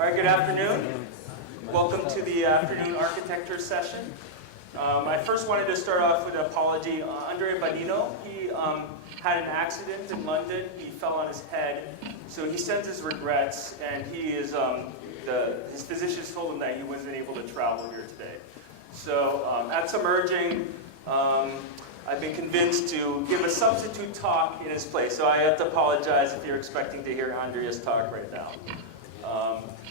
All right, good afternoon. Welcome to the afternoon architecture session. I first wanted to start off with an apology. Andrea Banino, he had an accident in London. He fell on his head, so he sends his regrets, and he is, his physicians told him that he wasn't able to travel here today. So at some urging, I've been convinced to give a substitute talk in his place, so I have to apologize if you're expecting to hear Andrea's talk right now.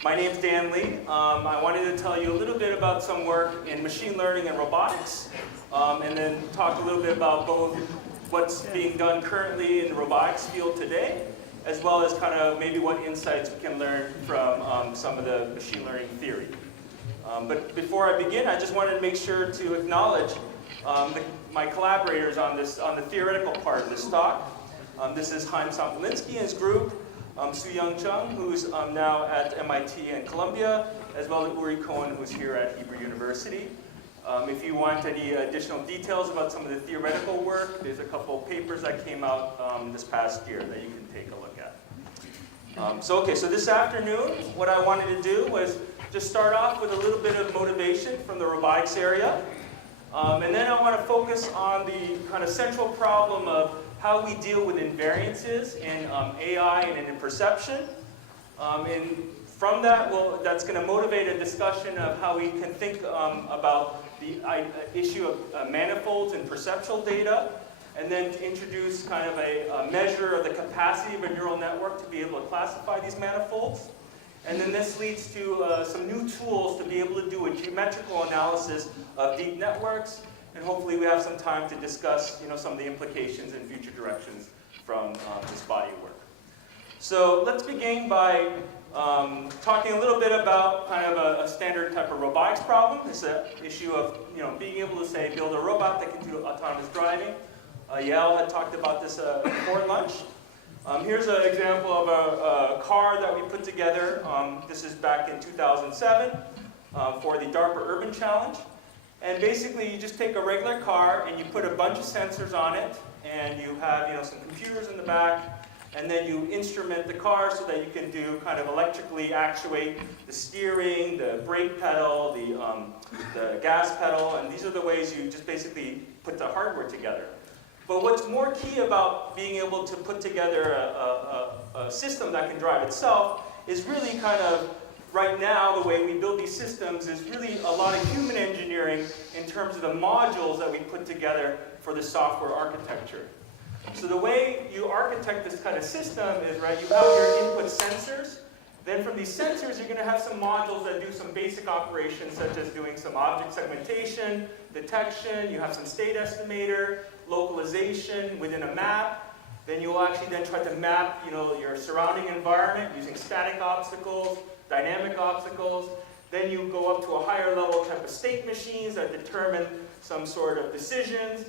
My name's Dan Lee. I wanted to tell you a little bit about some work in machine learning and robotics, and then talk a little bit about both what's being done currently in the robotics field today, as well as kind of maybe what insights we can learn from some of the machine learning theory. But before I begin, I just wanted to make sure to acknowledge my collaborators on the theoretical part of this talk. This is Chaim Sampolinsky and his group, Su-Young Chung, who's now at MIT and Columbia, as well as Uri Cohen, who's here at Hebrew University. If you want any additional details about some of the theoretical work, there's a couple papers that came out this past year that you can take a look at. So this afternoon, what I wanted to do was just start off with a little bit of motivation from the robotics area. And then I want to focus on the kind of central problem of how we deal with invariances in AI and in perception. And from that, that's going to motivate a discussion of how we can think about the issue of manifolds and perceptual data, and then to introduce kind of a measure of the capacity of a neural network to be able to classify these manifolds. And then this leads to some new tools to be able to do a geometrical analysis of deep networks. And hopefully we have some time to discuss some of the implications and future directions from this body of work. So let's begin by talking a little bit about kind of a standard type of robotics problem. It's an issue of being able to say build a robot that can do autonomous driving. Yael had talked about this before lunch. Here's an example of a car that we put together. This is back in 2007 for the DARPA Urban Challenge. And basically, you just take a regular car and you put a bunch of sensors on it, and you have some computers in the back, and then you instrument the car so that you can do kind of electrically actuate the steering, the brake pedal, the gas pedal, and these are the ways you just basically put the hardware together. But what's more key about being able to put together a system that can drive itself is really kind of, right now, the way we build these systems is really a lot of human engineering in terms of the modules that we put together for the software architecture. So the way you architect this kind of system is, you have your input sensors. Then from these sensors, you're going to have some modules that do some basic operations, such as doing some object segmentation, detection. You have some state estimator, localization within a map. Then you'll actually then try to map your surrounding environment using static obstacles, dynamic obstacles. Then you go up to a higher level type of state machines that determine some sort of decisions.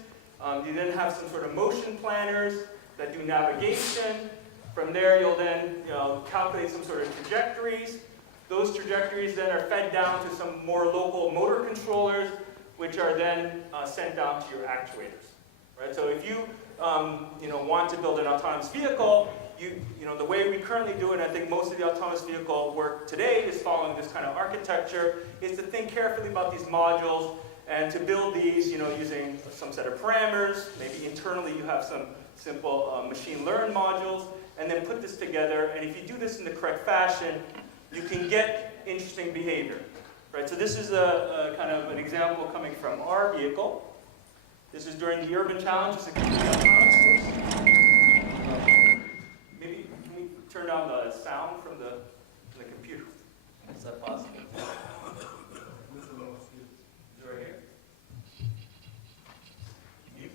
You then have some sort of motion planners that do navigation. From there, you'll then calculate some sort of trajectories. Those trajectories then are fed down to some more local motor controllers, which are then sent down to your actuators. Right? So if you want to build an autonomous vehicle, the way we currently do it, and I think most of the autonomous vehicle work today is following this kind of architecture, is to think carefully about these modules and to build these using some set of parameters. Maybe internally you have some simple machine learn modules, and then put this together. And if you do this in the correct fashion, you can get interesting behavior. Right? So this is a kind of an example coming from our vehicle. This is during the Urban Challenge. It's a completely autonomous course. Maybe can we turn down the sound from the computer? Is that possible? Is it right here? Mute?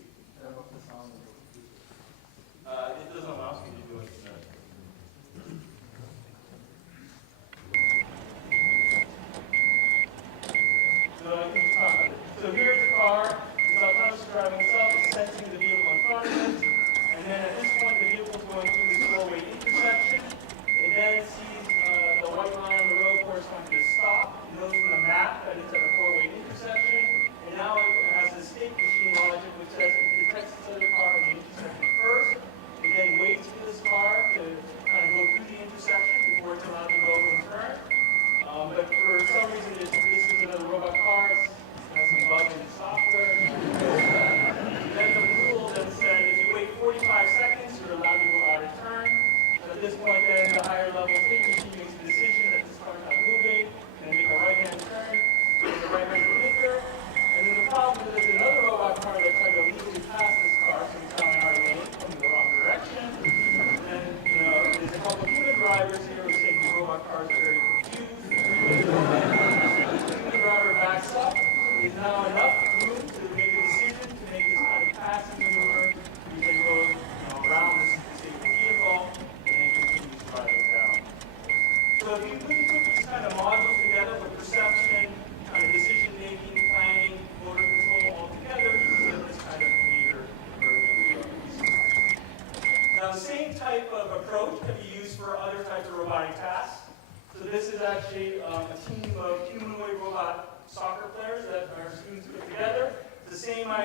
It doesn't allow me to do it. So I can talk about it. So here's the car. It's autonomous driving itself. It's sensing the vehicle in front of it. And then at this point, the vehicle is going through this four-way intersection. It then sees the white line on the road corresponding to stop.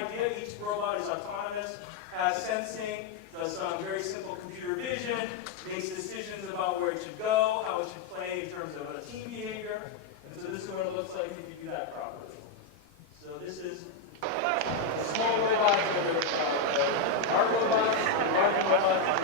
idea. Each robot is autonomous, has sensing, does some very simple computer vision, makes decisions about where it should go, how it should play in terms of a team behavior. And so this is what it looks like if you do that properly. So this is small robots, our robots, larger robots.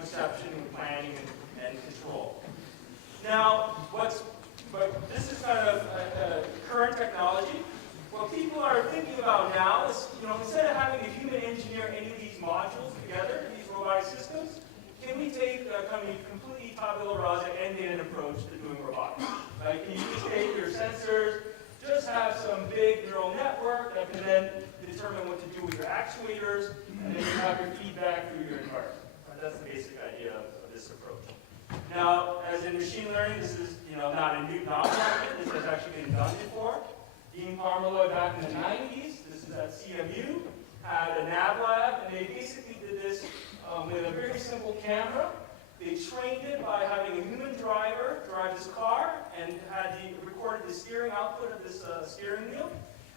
Perception and planning and control. Now, this is kind of a current technology. What people are thinking about now is, instead of having to human engineer any of these modules together, these robotic systems, can we take a completely tabula rasa end-to-end approach to doing robotics? Right? Can you just take your sensors, just have some big neural network that can then determine what to do with your actuators, and then you have your feedback through your environment. That's the basic idea of this approach. Now, as in machine learning, this is not a new novel. This has actually been done before. Dean Parmeloy back in the 90s, this is at CMU, had a nav lab, and they basically did this with a very simple camera. They trained it by having a human driver drive this car and recorded the steering output of this steering wheel.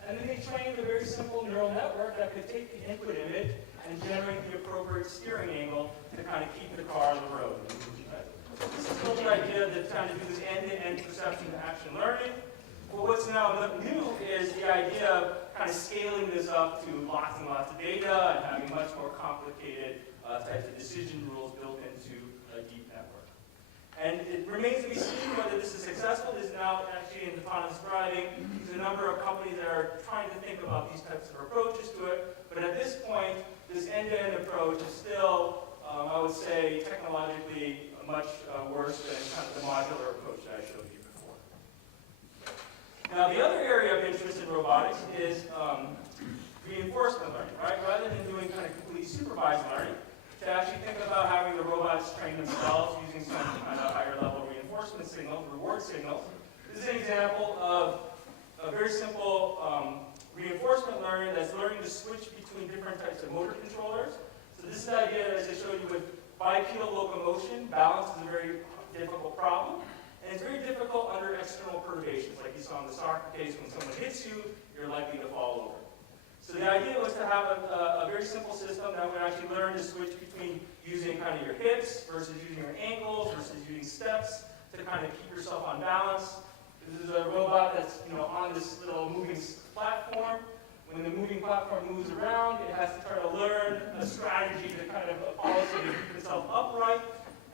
And then they trained a very simple neural network that could take the input image and generate the appropriate steering angle to kind of keep the car on the road. Right? This is the idea that trying to do this end-to-end perception to action learning. But what's now new is the idea of kind of scaling this up to lots and lots of data and having much more complicated types of decision rules built into a deep network. And it remains to be seen whether this is successful. This is now actually in autonomous driving. There's a number of companies that are trying to think about these types of approaches to it. But at this point, this end-to-end approach is still, I would say, technologically much worse than kind of the modular approach that I showed you before. Now, the other area of interest in robotics is reinforcement learning, right? Rather than doing kind of completely supervised learning, to actually think about having the robots train themselves using some kind of higher level reinforcement signals, reward signals. This is an example of a very simple reinforcement learning that's learning to switch between different types of motor controllers. So this is the idea, as I showed you, with bipedal locomotion. Balance is a very difficult problem. And it's very difficult under external perturbations. Like you saw in the soccer case, when someone hits you, you're likely to fall over. So the idea was to have a very simple system that would actually learn to switch between using kind of your hips versus using your ankles versus using steps to kind of keep yourself on balance. This is a robot that's on this little moving platform. When the moving platform moves around, it has to try to learn a strategy to kind of a policy to keep itself upright.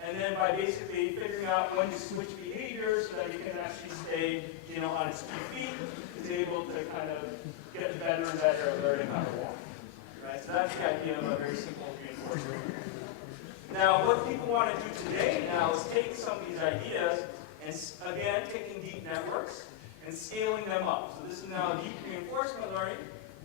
And then by basically figuring out when to switch behaviors so that it can actually stay on its 2 feet, is able to kind of get better and better at learning how to walk. Right? So that's the idea of a very simple reinforcement. Now, what people want to do today now is take some of these ideas and, again, taking deep networks and scaling them up. So this is now deep reinforcement learning.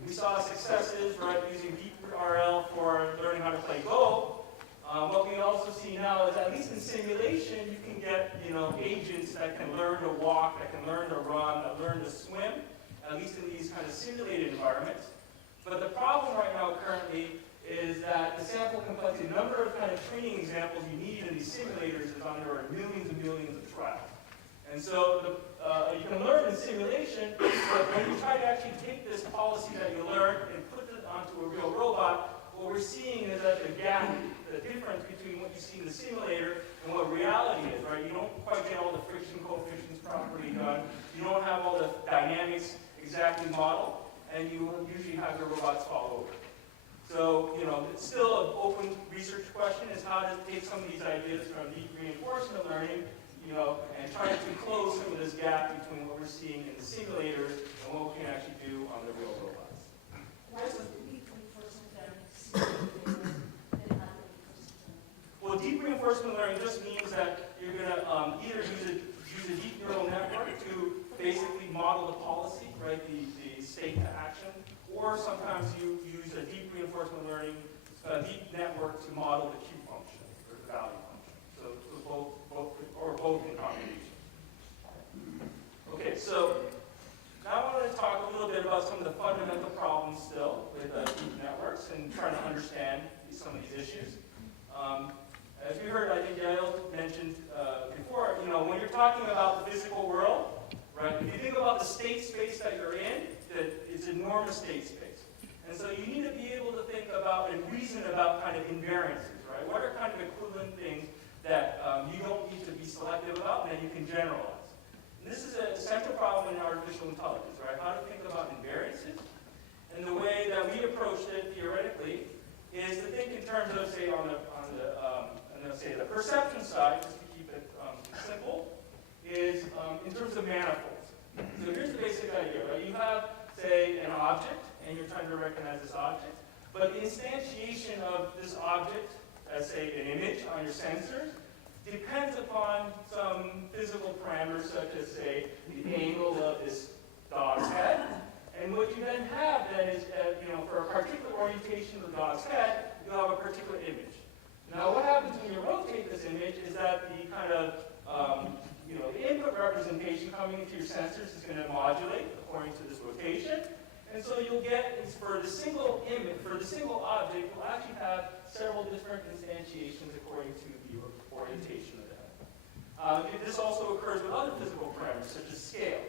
We saw successes, right, using deep RL for learning how to play Go. What we also see now is, at least in simulation, you can get agents that can learn to walk, that can learn to run, that learn to swim, at least in these kind of simulated environments. But the problem right now currently is that the sample complexity, the number of kind of training examples you need in these simulators is on the order of millions and millions of trials. And so you can learn in simulation, but when you try to actually take this policy that you learned and put it onto a real robot, what we're seeing is that the gap, the difference between what you see in the simulator and what reality is, right? You don't quite get all the friction coefficients properly done. You don't have all the dynamics exactly modeled, and you usually have your robots fall over. So, it's still an open research question, is how to take some of these ideas from deep reinforcement learning, and try to close some of this gap between what we're seeing in the simulators and what we can actually do on the real robots. Why is the deep reinforcement learning simulated and not reinforcement learning just means that you're going to either use a deep neural network to basically model the policy, right, the state to action, or sometimes you use a deep reinforcement learning, deep network to model the Q function, or the value function. So both in combination. Okay, so now I want to talk a little bit about some of the fundamental problems still with deep networks and trying to understand some of these issues. As we heard, I think Yael mentioned before, when you're talking about the physical world, right, if you think about the state space that you're in, it's an enormous state space. And so you need to be able to think about and reason about kind of invariances, right? What are kind of equivalent things that you don't need to be selective about and that you can generalize? And this is a central problem in artificial intelligence, right? How to think about invariances. And the way that we approached it theoretically is to think in terms of, say, on the perception side, just to keep it simple, is in terms of manifolds. So here's the basic idea, right? You have, say, an object, and you're trying to recognize this object, but the instantiation of this object as, say, an image on your sensors depends upon some physical parameters, such as, say, the angle of this dog's head. And what you then have then is, for a particular orientation of the dog's head, you have a particular image. Now, what happens when you rotate this image is that the kind of, the input representation coming into your sensors is going to modulate according to this rotation. And so you'll get, for the single image, for the single object, you'll actually have several different instantiations according to the orientation of the head. This also occurs with other physical parameters, such as scale.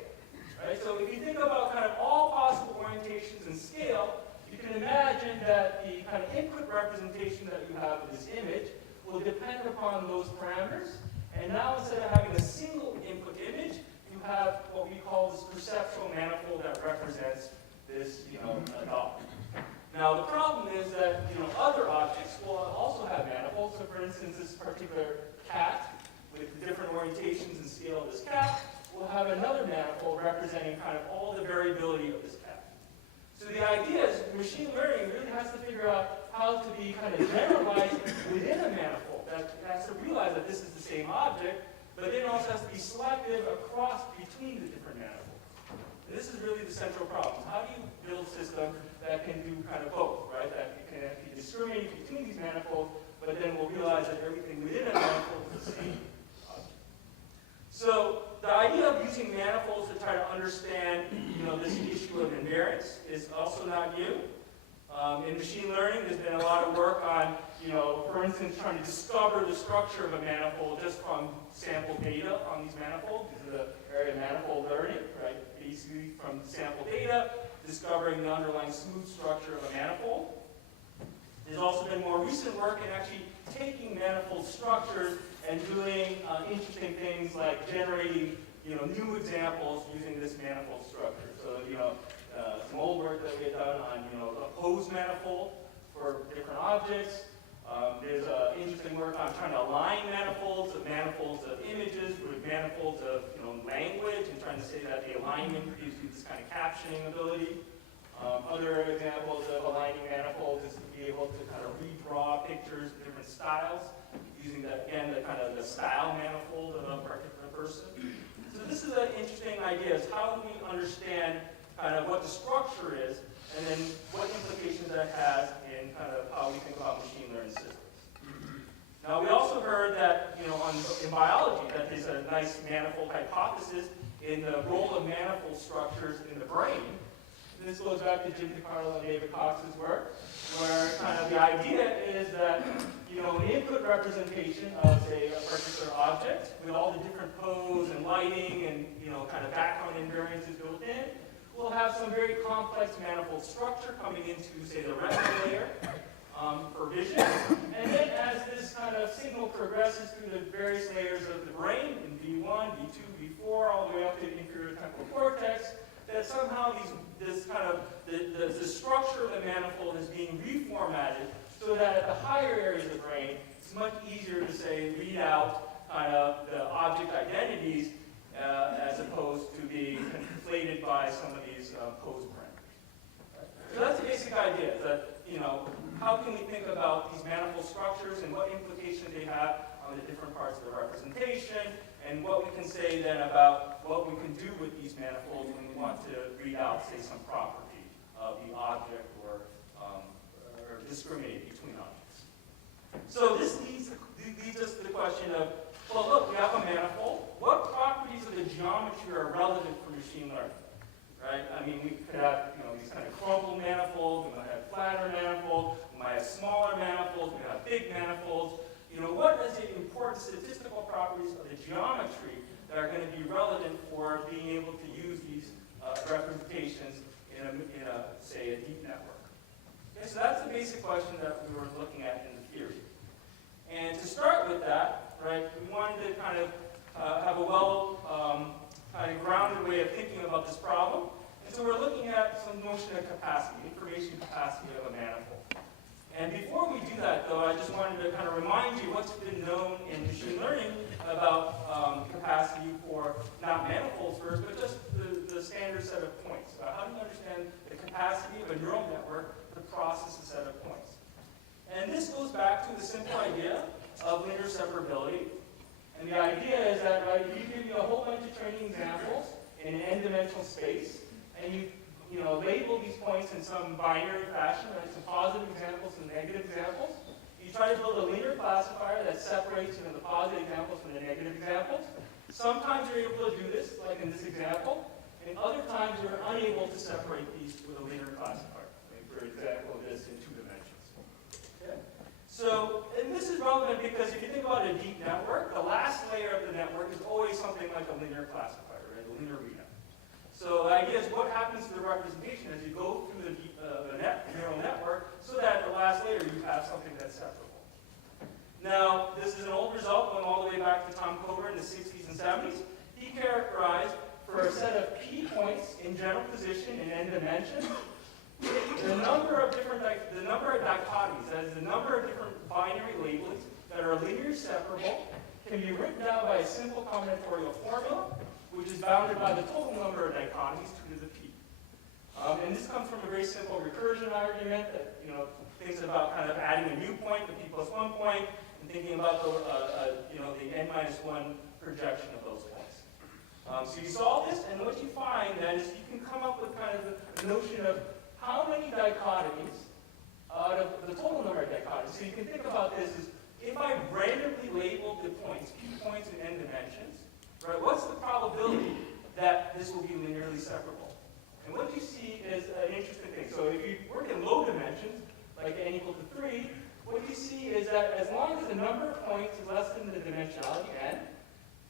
Right? So if you think about kind of all possible orientations and scale, you can imagine that the kind of input representation that you have of this image will depend upon those parameters. And now instead of having a single input image, you have what we call this perceptual manifold that represents this, a dog. Now the problem is that other objects will also have manifolds. So for instance, this particular cat with the different orientations and scale of this cat will have another manifold representing kind of all the variability of this cat. So the idea is machine learning really has to figure out how to be kind of generalized within a manifold. That has to realize that this is the same object, but then also has to be selective across between the different manifolds. And this is really the central problem. How do you build a system that can do kind of both, right? That you can actually discriminate between these manifolds, but then we'll realize that everything within a manifold is the same object. So the idea of using manifolds to try to understand, this issue of invariance is also not new. In machine learning, there's been a lot of work on, for instance, trying to discover the structure of a manifold just from sample data on these manifolds. This is the area of manifold learning, right? Basically, from sample data, discovering the underlying smooth structure of a manifold. There's also been more recent work in actually taking manifold structures and doing interesting things like generating, new examples using this manifold structure. So, some old work that we had done on, a pose manifold for different objects. There's interesting work on trying to align manifolds of images with manifolds of, language, and trying to say that the alignment gives you this kind of captioning ability. Other examples of aligning manifolds is to be able to kind of redraw pictures of different styles, using the style manifold of a particular person. So this is an interesting idea, is how do we understand kind of what the structure is, and then what implications that has in kind of how we think about machine learning systems. Now we also heard that, in biology, that there's a nice manifold hypothesis in the role of manifold structures in the brain. This goes back to Jim DiCarlo and David Cox's work, where kind of the idea is that, an input representation of, say, a particular object with all the different pose and lighting and, kind of background invariances built in, will have some very complex manifold structure coming into, say, the retina layer for vision. And then as this kind of signal progresses through the various layers of the brain, in V1, V2, V4, all the way up to the inferior temporal cortex, that somehow the structure of the manifold is being reformatted so that at the higher areas of the brain, it's much easier to, say, read out kind of the object identities as opposed to being conflated by some of these pose parameters. Right? So that's the basic idea, that, how can we think about these manifold structures and what implications they have on on the different parts of the representation, and what we can say then about what we can do with these manifolds when we want to read out, say, some property of the object or discriminate between objects. So this leads us to the question of, well, look, we have a manifold. What properties of the geometry are relevant for machine learning? Right? I mean, we could have these kind of crumpled manifolds, we might have flatter manifolds, we might have smaller manifolds, we might have big manifolds. What is the important statistical properties of the geometry that are going to be relevant for being able to use these representations in say, a deep network? Okay, so that's the basic question that we were looking at in the theory. And to start with that, right, we wanted to kind of have a kind of grounded way of thinking about this problem. And so we're looking at some notion of capacity, information capacity of a manifold. And before we do that, though, I just wanted to kind of remind you what's been known in machine learning about capacity for not manifolds first, but just the standard set of points. How do you understand the capacity of a neural network to process a set of points? And this goes back to the simple idea of linear separability. And the idea is that, right, if you give me a whole bunch of training examples in an n-dimensional space, and you label these points in some binary fashion, right, some positive examples and negative examples, you try to build a linear classifier that separates the positive examples from the negative examples. Sometimes you're able to do this, like in this example, and other times you're unable to separate these with a linear classifier. Like for example, this in 2 dimensions. Okay? So, and this is relevant because if you think about a deep network, the last layer of the network is always something like a linear classifier, right? A linear readout. So the idea is what happens to the representation as you go through the neural network so that at the last layer you have something that's separable. Now, this is an old result going all the way back to Tom Cover in the 60s and 70s. He characterized for a set of p points in general position in n dimensions, the number of dichotomies, that is the number of different binary labels that are linearly separable, can be written down by a simple combinatorial formula, which is bounded by the total number of dichotomies, 2 to the p. And this comes from a very simple recursion argument that thinks about kind of adding a new point, the p plus 1 point, and thinking about the n minus 1 projection of those points. So you solve this, and what you find then is you can come up with kind of the notion of how many dichotomies out of the total number of dichotomies. So you can think about this as if I randomly labeled the points, p points in n dimensions, right, what's the probability that this will be linearly separable? And what you see is an interesting thing. So if you work in low dimensions, like n equal to 3, what you see is that as long as the number of points is less than the dimensionality n,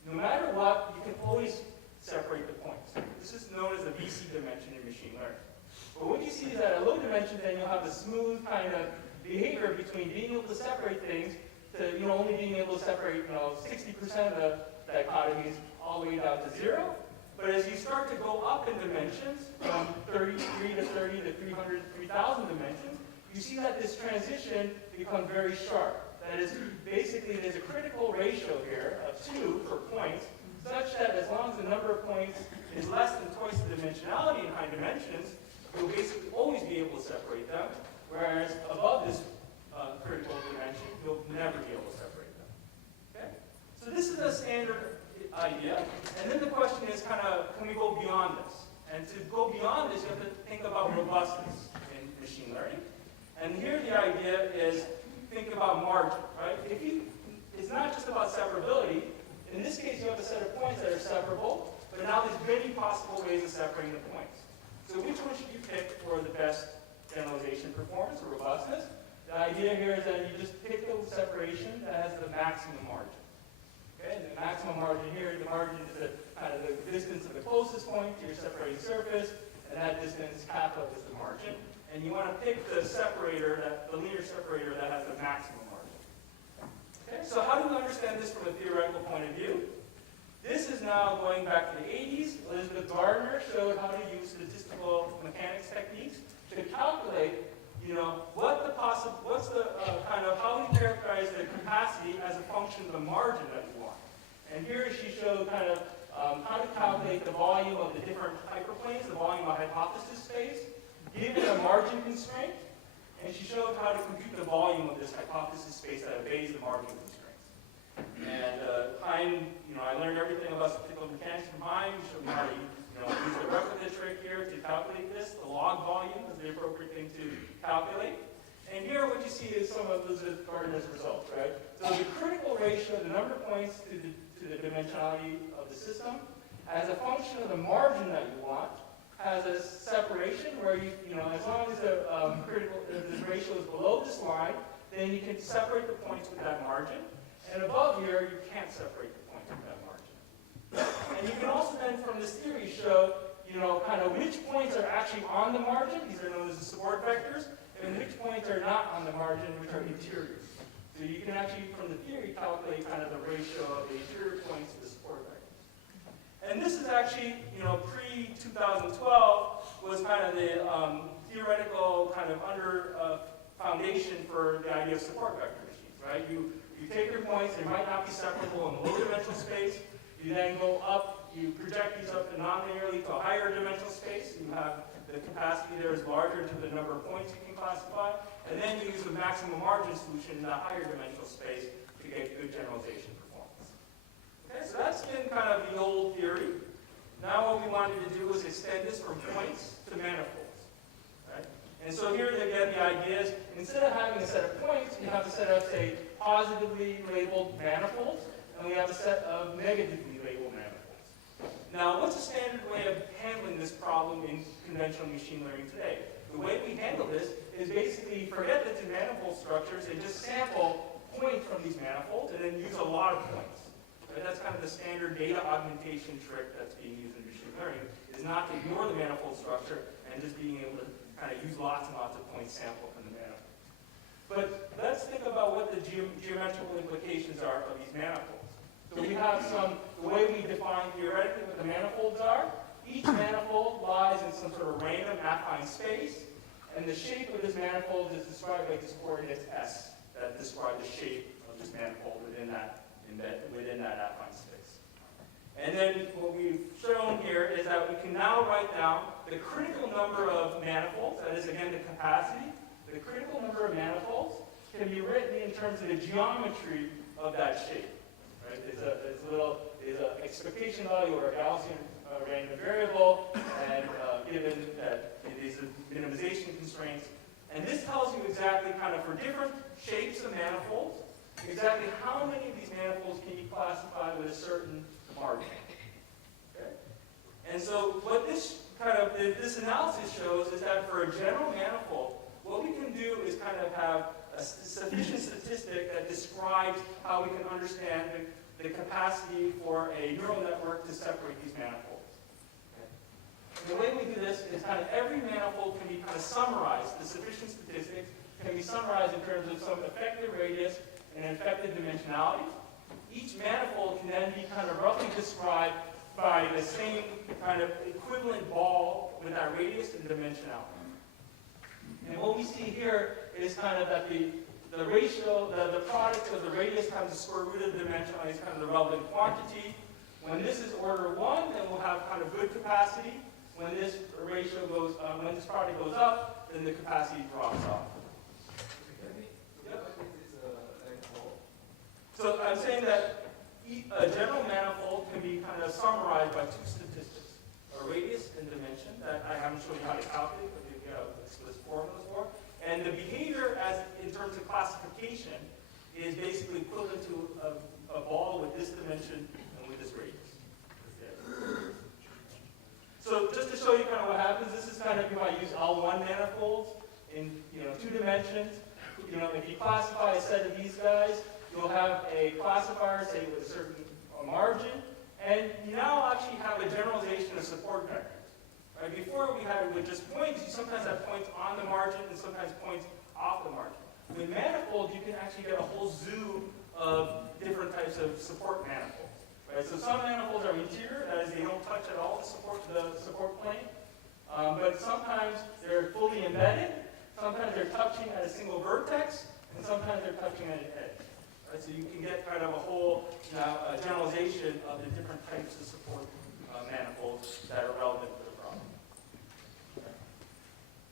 no matter what, you can always separate the points. This is known as the VC dimension in machine learning. But what you see is that at low dimensions, then you'll have a smooth kind of behavior between being able to separate things to only being able to separate 60% of the dichotomies all the way down to 0. But as you start to go up in dimensions, from 33 to 30 to 300, 3,000 dimensions, you see that this transition becomes very sharp. That is, basically, there's a critical ratio here of 2 for points, such that as long as the number of points is less than twice the dimensionality in high dimensions, you'll basically always be able to separate them, whereas above this critical dimension, you'll never be able to separate them. Okay? So this is a standard idea, and then the question is kind of, can we go beyond this? And to go beyond this, you have to think about robustness in machine learning. And here the idea is, think about margin, right? It's not just about separability. In this case, you have a set of points that are separable, but now there's many possible ways of separating the points. So which one should you pick for the best generalization performance or robustness? The idea here is that you just pick the separation that has the maximum margin. Okay, and the maximum margin here, the margin is kind of the distance of the closest point to your separating surface, and that distance, kappa, is the margin. And you want to pick the separator, the linear separator that has the maximum margin. Okay, so how do we understand this from a theoretical point of view? This is now going back to the 80s. Elizabeth Gardner showed how to use statistical mechanics techniques to calculate, how we characterize the capacity as a function of the margin that we want. And here she showed kind of how to calculate the volume of the different hyperplanes, the volume of hypothesis space, given a margin constraint. And she showed how to compute the volume of this hypothesis space that obeys the margin constraints. And I learned everything about statistical mechanics from Heim. He showed me how to use the Replica trick here to calculate this. The log volume is the appropriate thing to calculate. And here what you see is some of Elizabeth Gardner's results, right? So the critical ratio, the number of points to the dimensionality of the system, as a function of the margin that you want, has a separation where as long as the ratio is below this line, then you can separate the points with that margin. And above here, you can't separate the points with that margin. And you can also then, from this theory, show, kind of which points are actually on the margin, these are known as the support vectors, and which points are not on the margin, which are interior. So you can actually, from the theory, calculate kind of the ratio of the interior points to the support vectors. And this is actually, pre-2012, was kind of the theoretical kind of foundation for the idea of support vector machines, right? You take your points, they might not be separable in the low dimensional space. You then go up, you project these up non-linearly to a higher dimensional space. You have the capacity there is larger to the number of points you can classify. And then you use the maximum margin solution in the higher dimensional space to get good generalization performance. Okay, so that's been kind of the old theory. Now what we wanted to do was extend this from points to manifolds. Right? And so here again the idea is, instead of having a set of points, we have a set of, say, positively labeled manifolds, and we have a set of negatively labeled manifolds. Now, what's the standard way of handling this problem in conventional machine learning today? The way we handle this is basically forget the two manifold structures and just sample points from these manifolds and then use a lot of points. Right? That's kind of the standard data augmentation trick that's being used in machine learning, is not to ignore the manifold structure and just being able to kind of use lots and lots of points sampled from the manifold. But let's think about what the geometrical implications are of these manifolds. So we have the way we define theoretically what the manifolds are. Each manifold lies in some sort of random affine space, and the shape of this manifold is described by these coordinates S that describe the shape of this manifold within that affine space. And then what we've shown here is that we can now write down the critical number of manifolds, that is again the capacity. The critical number of manifolds can be written in terms of the geometry of that shape. Right? It's an expectation value or a Gaussian random variable, and given that it is a minimization constraints. And this tells you exactly kind of for different shapes of manifolds, exactly how many of these manifolds can you classify with a certain margin. Okay? And so what this analysis shows is that for a general manifold, what we can do is kind of have a sufficient statistic that describes how we can understand the capacity for a neural network to separate these manifolds. Okay. The way we do this is kind of every manifold can be kind of summarized. The sufficient statistics can be summarized in terms of some effective radius and effective dimensionality. Each manifold can then be kind of roughly described by the same kind of equivalent ball with that radius and dimensionality. And what we see here is kind of that the ratio, the product of the radius times the square root of the dimensionality is kind of the relevant quantity. When this is order 1, then we'll have kind of good capacity. When this ratio goes, when this product goes up, then the capacity drops off. Yep. So I'm saying that a general manifold can be kind of summarized by two statistics, a radius and dimension that I haven't shown you how to calculate, but you have explicit formulas for. And the behavior as in terms of classification is basically equivalent to a ball with this dimension and with this radius. So just to show you kind of what happens, this is kind of if I use L1 manifolds in 2 dimensions. If you classify a set of these guys, you'll have a classifier, say, with a certain margin, and you now actually have a generalization of support vectors. Right? Before we had it with just points, you sometimes have points on the margin and sometimes points off the margin. With manifolds, you can actually get a whole zoo of different types of support manifolds. Right? So some manifolds are interior, that is, they don't touch at all the support plane. But sometimes they're fully embedded, sometimes they're touching at a single vertex, and sometimes they're touching at an edge. Right? So you can get kind of a whole generalization of the different types of support manifolds that are relevant to the problem.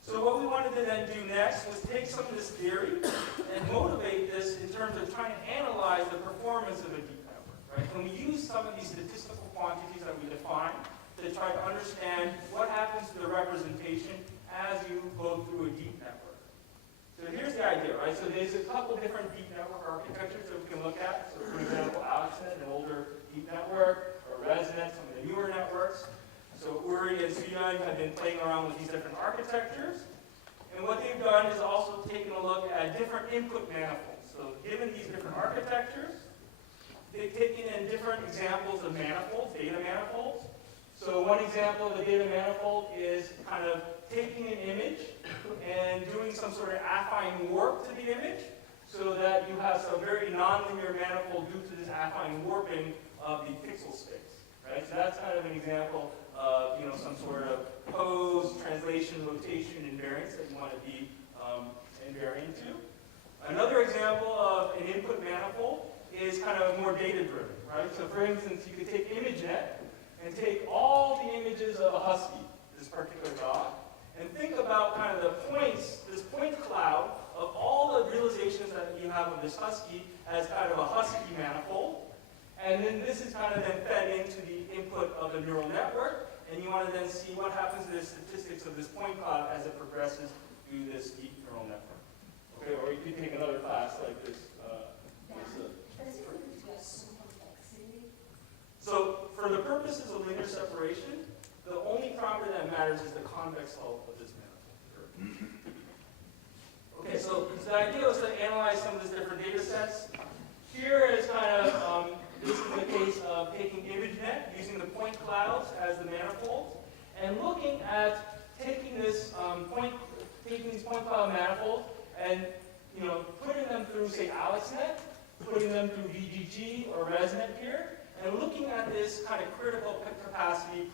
So what we wanted to then do next was take some of this theory and motivate this in terms of trying to analyze analyze the performance of a deep network, right? And we use some of these statistical quantities that we define to try to understand what happens to the representation as you go through a deep network. So here's the idea, right? So there's a couple different deep network architectures that we can look at. So for example, AlexNet, an older deep network, or ResNet, some of the newer networks. So Uri and Suyun have been playing around with these different architectures. And what they've done is also taken a look at different input manifolds. So given these different architectures, they've taken in different examples of manifolds, data manifolds. So one example of a data manifold is kind of taking an image and doing some sort of affine warp to the image so that you have some very nonlinear manifold due to this affine warping of the pixel space. Right? So that's kind of an example of some sort of pose, translation, rotation, invariance that you want to be invariant to. Another example of an input manifold is kind of more data-driven, right? So for instance, you could take ImageNet and take all the images of a husky, this particular dog, and think about kind of the points, this point cloud of all the realizations that you have of this husky as kind of a husky manifold. And then this is kind of then fed into the input of the neural network, and you want to then see what happens to the statistics of this point cloud as it progresses through this deep neural network. Okay, or you could take another class like this. So for the purposes of linear separation, the only property that matters is the convex hull of this manifold. Okay, so the idea is to analyze some of these different data sets. Here is kind of, this is the case of taking ImageNet, using the point clouds as the manifolds, and looking at taking this these point cloud manifolds and putting them through, say, AlexNet, putting them through VGG or ResNet here, and looking at this kind of critical capacity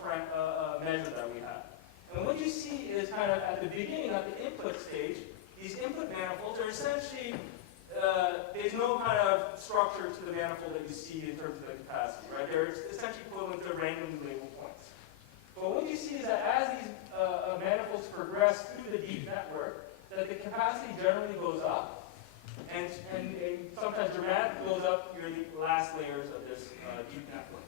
measure that we have. And what you see is kind of at the beginning, at the input stage, these input manifolds are essentially, there's no kind of structure to the manifold that you see in terms of the capacity, right? They're essentially equivalent to randomly labeled points. But what you see is that as these manifolds progress through the deep network, that the capacity generally goes up, and sometimes dramatically goes up near the last layers of this deep network.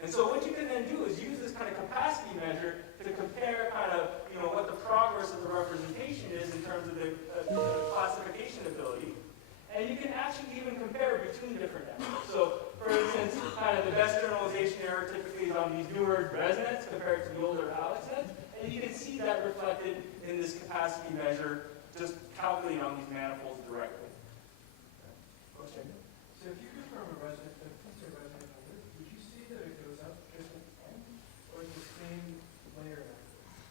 And so what you can then do is use this kind of capacity measure to compare kind of what the progress of the representation is in terms of the classification ability. And you can actually even compare between different networks. So for instance, kind of the best generalization error typically is on these newer ResNets compared to the older AlexNets. And you can see that reflected in this capacity measure, just calculating on these manifolds directly. Okay. So if you confirm a ResNet, would you see that it goes up just at the end, or the same layer?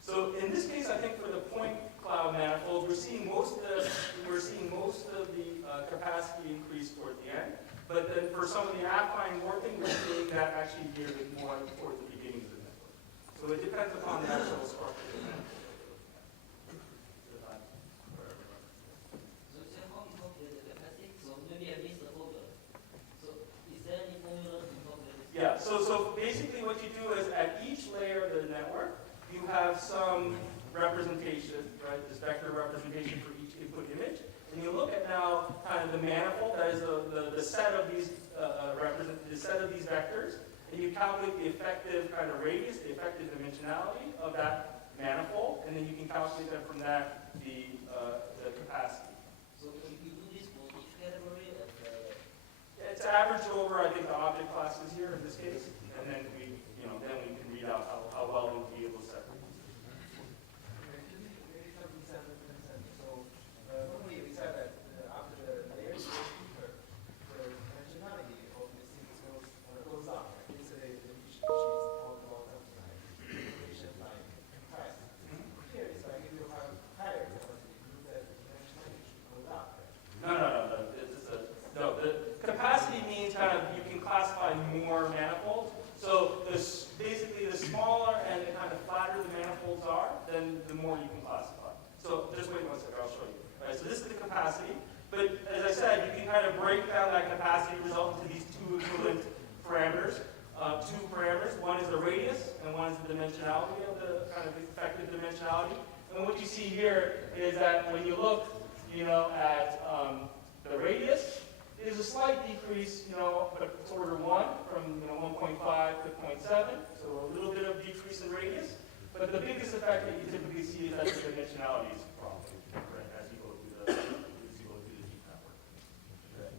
So in this case, I think for the point cloud manifolds, we're seeing most of the capacity increase toward the end. But then for some of the affine warping, we're seeing that actually geared more toward the beginning of the network. So it depends upon the actual structure of the manifold. Yeah, so basically what you do is at each layer of the network, you have some representation, right, this vector representation for each input image. And you look at now kind of the manifold, that is the set of these vectors, and you calculate the effective kind of radius, the effective dimensionality of that manifold, and then you can calculate then from that the capacity. So if you do this for each category, It's averaged over, I think, the object classes here in this case, and then we can read out how well we'll be able to separate. So normally we said that after the layers go deeper, the dimensionality of the things goes up. It's a each is called rotation like compressed. Here it's like if you have higher capacity, the dimensionality should go up. No. The capacity means kind of you can classify more manifolds. So basically, the smaller and the kind of flatter the manifolds are, then the more you can classify. So just wait 1 second, I'll show you. All right, so this is the capacity. But as I said, you can kind of break down that capacity result into these two equivalent parameters. Two parameters. One is the radius, and one is the dimensionality of the kind of effective dimensionality. And what you see here is that when you look, at the radius, there's a slight decrease effect that you typically see is that the dimensionality is probably different as you go through the deep network. Okay.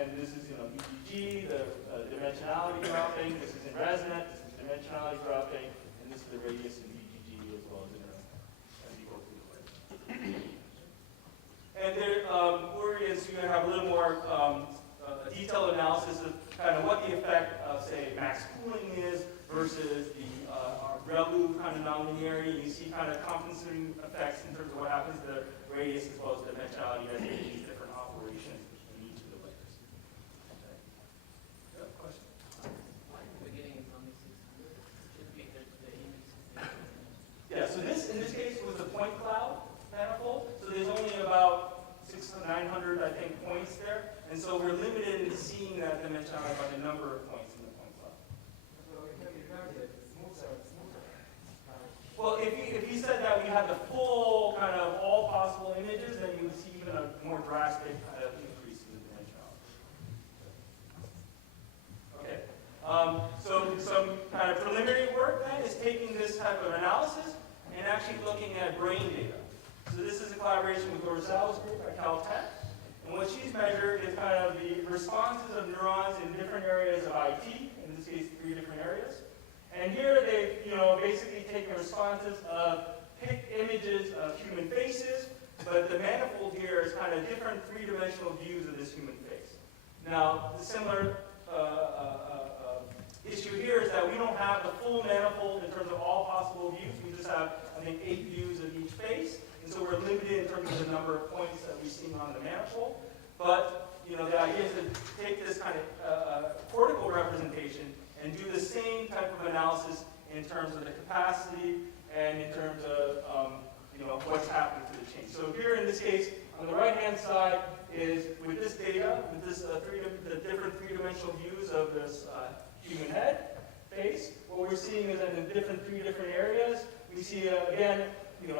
And this is, EGG, the dimensionality dropping. This is in resonant. This is dimensionality dropping, and this is the radius in EGG as well as in resonant as you go through the way. And there, Urians, you're going to have a little more detailed analysis of kind of what the effect of, say, max cooling is versus the ReLU kind of nonlinearity. You see kind of compensating effects in terms of what happens to the radius as well as the dimensionality as they do these different operations in each of the layers. Okay. Yeah, question? Beginning from 600, should be the image. Yeah, so this, in this case, was a point cloud manifold. So there's only about 900, I think, points there. And so we're limited in seeing that dimensionality by the number of points in the point cloud. So it can be remembered that smoother. Well, if you said that we had the full kind of all possible images, then you would see even a more drastic kind of increase in the dimensionality. Okay. So some kind of preliminary work then is taking this type of analysis and actually looking at brain data. So this is a collaboration with Rosal's group at Caltech. And what she's measured is kind of the responses of neurons in different areas of IT, in this case, 3 different areas. And here they've, basically taken responses of picked images of human faces, but the manifold here is kind of different 3-dimensional views of this human face. Now, the similar issue here is that we don't have the full manifold in terms of all possible views. We just have, I think, 8 views of each face. And so we're limited in terms of the number of points that we've seen on the manifold. But, the idea is to take this kind of cortical representation and do the same type of analysis in terms of the capacity and in terms of, what's happening to the change. So here in this case, on the right-hand side is with this data, with this the different 3-dimensional views of this human head face, what we're seeing is that in 3 different areas, we see, again,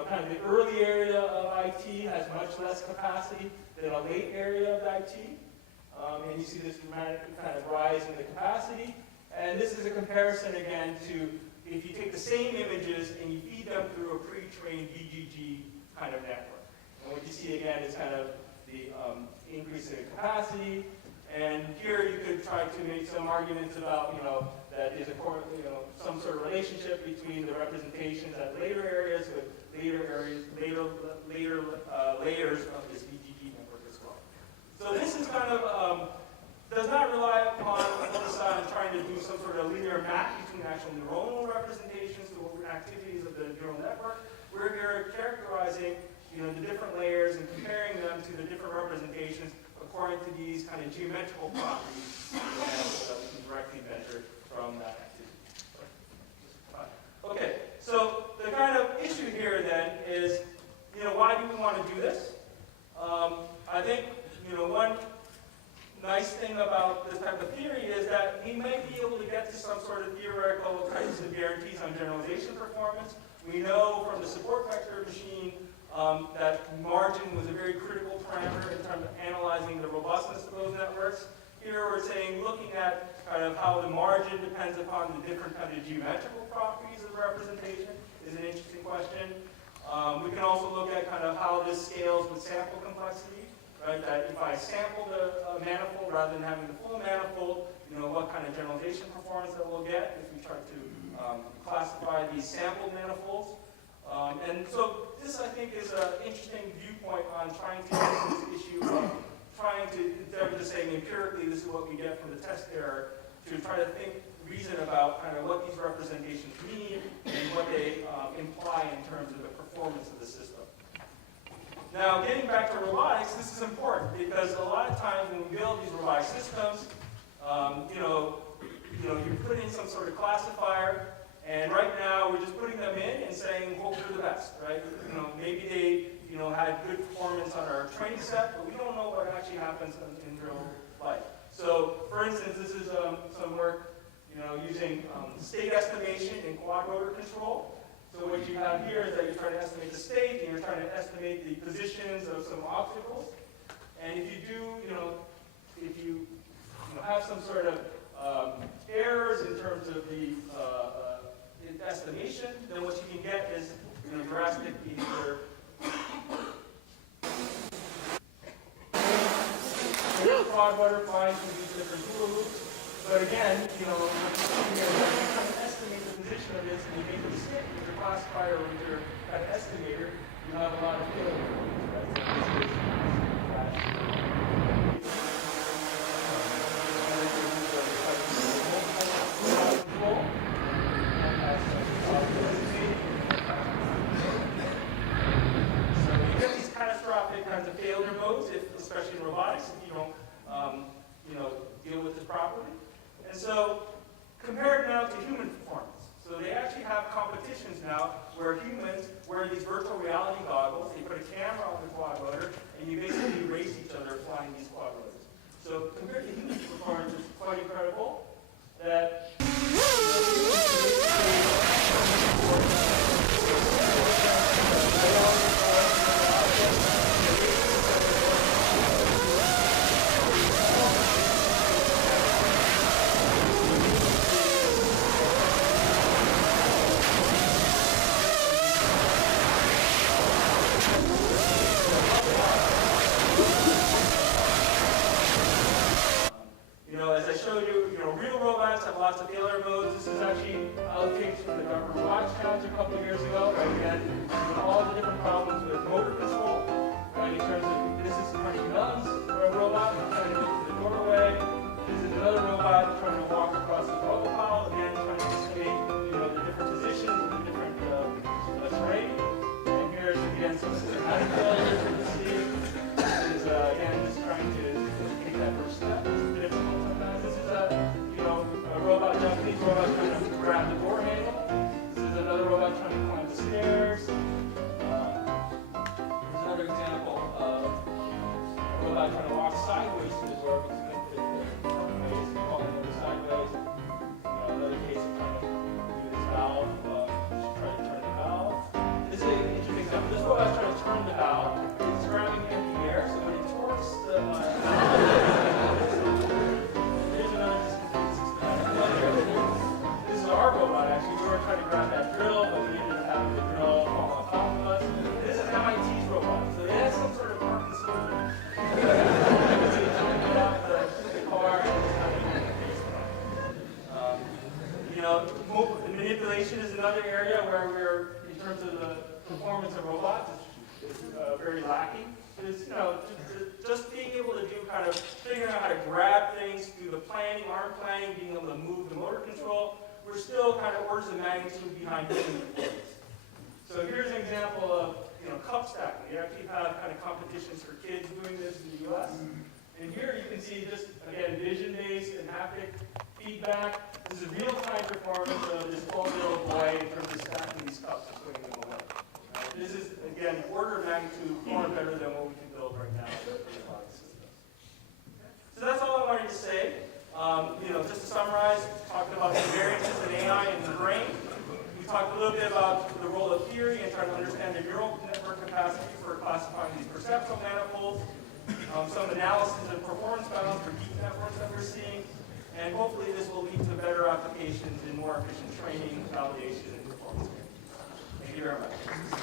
kind of the early area of IT has much less capacity than a late area of IT. And you see this dramatic kind of rise in the capacity. And this is a comparison, again, to if you take the same images and you feed them through a pre-trained VGG kind of network. And what you see, again, is kind of the increase in capacity. And here you could try to make some arguments about, that is some sort of relationship between the representations at later areas with later layers of this VGG network as well. So this is kind of does not rely upon trying to do some sort of linear map between actual neuronal representations to activities of the neural network. We're here characterizing, the different layers and comparing them to the different representations according to these kind of geometrical properties that we can directly measure from that activity. Okay, so the kind of issue here then is, why do we want to do this? I think, one nice thing about this type of theory is that we may be able to get to some sort of theoretical types of guarantees on generalization performance. We know from the support vector machine that margin was a very critical parameter in terms of analyzing the robustness of those networks. Here we're saying, looking at kind of how the margin depends upon the different kind of geometrical properties of representation is an interesting question. We can also look at kind of how this scales with sample complexity, right? That if I sample the manifold rather than having the full manifold, what kind of generalization performance that we'll get if we try to classify these sampled manifolds. And so this, I think, is an interesting viewpoint on trying to get this issue of trying to, instead of just saying empirically this is what we get from the test error, to try to reason about kind of what these representations mean and what they imply in terms of the performance of the system. Now, getting back to robotics, this is important because a lot of times when we build these robotic systems, you put in some sort of classifier, and right now we're just putting them in and saying hope for the best, right? Maybe they had good performance on our training set, but we don't know what actually happens in real life. So, for instance, this is some work using state estimation and quad rotor control. So what you have here is that you're trying to estimate the state and you're trying to estimate the positions of some obstacles. And if you do, if you have some sort of errors in terms of the estimation, then what you can get is quad butterflies and use different hula hoops. But again, you know, what you see here is that you kind of estimate the position of this, and you make a mistake with your classifier or with your kind of estimator, you have a lot of failure. Kinds of failure modes, especially in robotics, if you don't, deal with this properly. And so, compared now to human performance. So they actually have competitions now where humans wear these virtual reality goggles. They put a camera on the quad rotor, and you basically race each other flying these quad rotors. So compared to human performance, it's quite incredible that. As I showed you, real robots have lots of failure modes. This is actually allocation from the Gardner Robotics Challenge a couple of years ago. Right? Again, all the different problems with motor control. Right? In terms of this is punching nuns for a robot trying to get to the doorway. This is another robot trying to walk across the bubble pile. Again, trying to estimate the different positions and the different terrain. And here's again some systematic failures that you see. This is again just trying to take that first step. A Japanese robot trying to grab the door handle. This is another robot trying to climb the stairs. Here's another example of a robot trying to walk sideways to the door because it different ways. You call it sideways. Another case of trying to do this valve, trying to turn the valve. This is an interesting example. This robot's trying to turn the valve. It's grabbing empty air, so when it torques the our robot, actually, we were trying to grab that drill, but we ended up having the drill fall on top of us. This is MIT's robot, so it has some sort of Parkinson. Get off the car and it's not even the manipulation is another area where we're, in terms of the performance of robots, is very lacking. It's, just being able to do kind of figuring out how to grab things through the planning, arm planning, being able to move the motor control. We're still kind of orders of magnitude behind human performance. So here's an example of cup stacking. We actually have kind of competitions for kids doing this in the US. And here you can see just, again, vision-based and haptic feedback. This is real-time performance of this 12-year-old boy in terms of stacking these cups and putting them away. This is, again, order of magnitude far better than what we can build right now with robotic systems. So that's all I wanted to say. Just to summarize, talking about invariances and AI in the brain. We talked a little bit about the role of theory and trying to understand the neural network capacity for classifying these perceptual manifolds. Some analysis of performance bounds for deep networks that we're seeing. And hopefully this will lead to better applications in more efficient training, validation, and performance. Thank you very much.